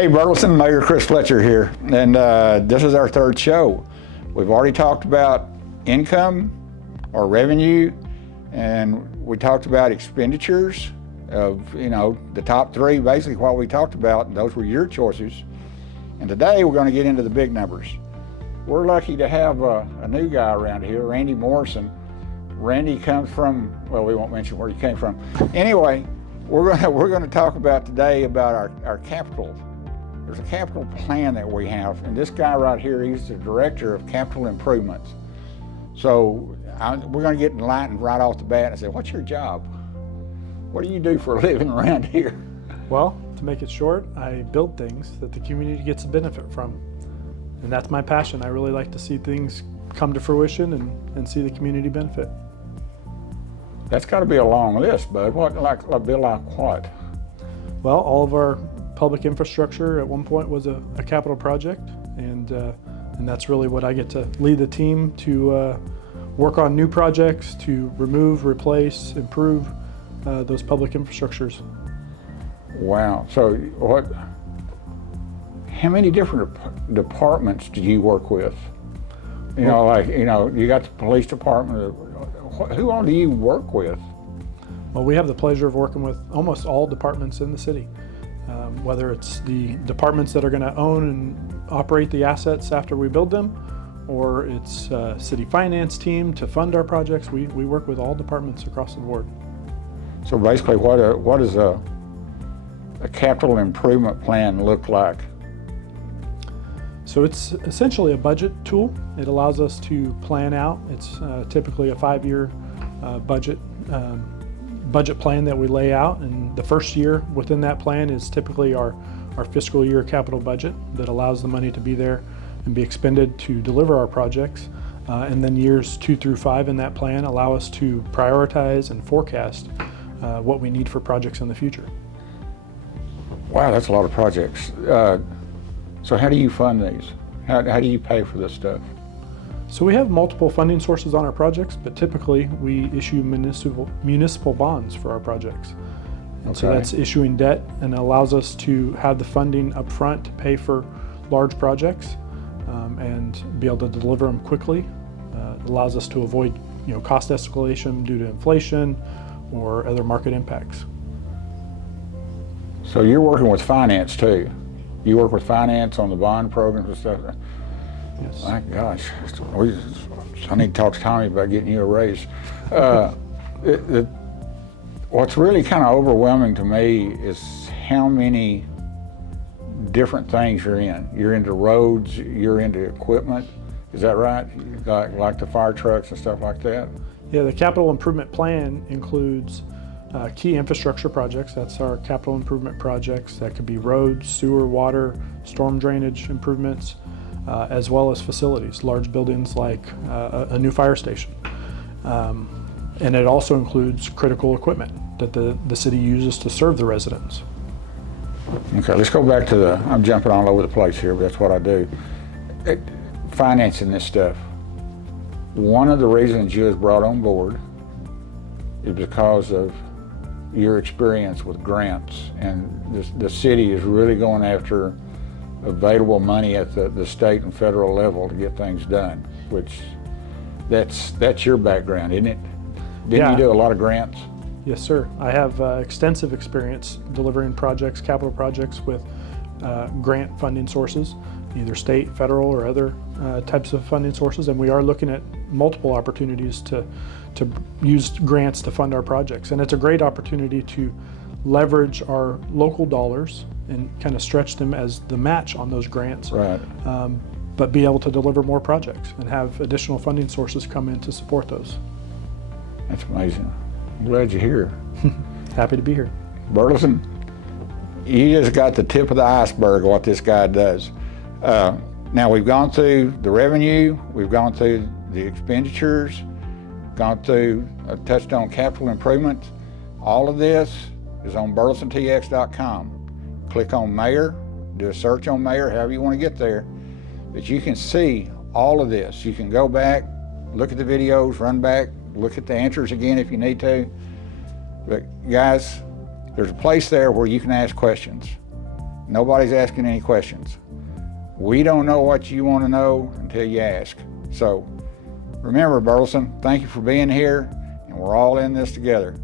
Hey, Burleson, Mayor Chris Fletcher here, and this is our third show. We've already talked about income or revenue, and we talked about expenditures of, the top three, basically what we talked about, and those were your choices. And today we're going to get into the big numbers. We're lucky to have a new guy around here, Randy Morrison. Randy comes from, well, we won't mention where he came from. Anyway, we're going to talk about today about our capital. There's a capital plan that we have, and this guy right here, he's the director of capital improvements. So we're going to get enlightened right off the bat and say, what's your job? What do you do for a living around here? Well, to make it short, I build things that the community gets a benefit from. And that's my passion. I really like to see things come to fruition and see the community benefit. That's got to be a long list, bud. What, like what? Well, all of our public infrastructure at one point was a capital project, and that's really what I get to lead the team to work on new projects to remove, replace, improve those public infrastructures. Wow. So how many different departments do you work with? You got the police department. Who all do you work with? Well, we have the pleasure of working with almost all departments in the city. Whether it's the departments that are going to own and operate the assets after we build them, or it's city finance team to fund our projects, we work with all departments across the board. So basically, what does a capital improvement plan look like? So it's essentially a budget tool. It allows us to plan out. It's typically a 5-year budget plan that we lay out, and the first year within that plan is typically our fiscal year capital budget that allows the money to be there and be expended to deliver our projects. And then years 2 through 5 in that plan allow us to prioritize and forecast what we need for projects in the future. Wow, that's a lot of projects. So how do you fund these? How do you pay for this stuff? So we have multiple funding sources on our projects, but typically we issue municipal bonds for our projects. And so that's issuing debt, and allows us to have the funding up front to pay for large projects and be able to deliver them quickly. It allows us to avoid cost escalation due to inflation or other market impacts. So you're working with finance too? You work with finance on the bond programs and stuff? Yes. My gosh, I need to talk to Tommy about getting you a raise. What's really kind of overwhelming to me is how many different things you're in. You're into roads, you're into equipment, is that right? Like the fire trucks and stuff like that? Yeah, the capital improvement plan includes key infrastructure projects. That's our capital improvement projects. That could be roads, sewer, water, storm drainage improvements, as well as facilities, large buildings like a new fire station. And it also includes critical equipment that the city uses to serve the residents. Okay, let's go back to I'm jumping all over the place here, but that's what I do. Financing this stuff. One of the reasons you was brought on board is because of your experience with grants, and the city is really going after available money at the state and federal level to get things done, which that's your background, isn't it? Didn't you do a lot of grants? Yes, sir. I have extensive experience delivering projects, capital projects with grant funding sources, either state, federal, or other types of funding sources, and we are looking at multiple opportunities to use grants to fund our projects. And it's a great opportunity to leverage our local dollars and kind of stretch them as the match on those grants, right? But be able to deliver more projects and have additional funding sources come in to support those. That's amazing. I'm glad you're here. Happy to be here. Burleson, you just got the tip of the iceberg of what this guy does. Now we've gone through the revenue, we've gone through the expenditures, touched on capital improvements. All of this is on burlesontx.com. Click on Mayor, do a search on Mayor, however you want to get there. But you can see all of this. You can go back, look at the videos, run back, look at the answers again if you need to. But guys, there's a place there where you can ask questions. Nobody's asking any questions. We don't know what you want to know until you ask. So remember, Burleson, thank you for being here, and we're all in this together.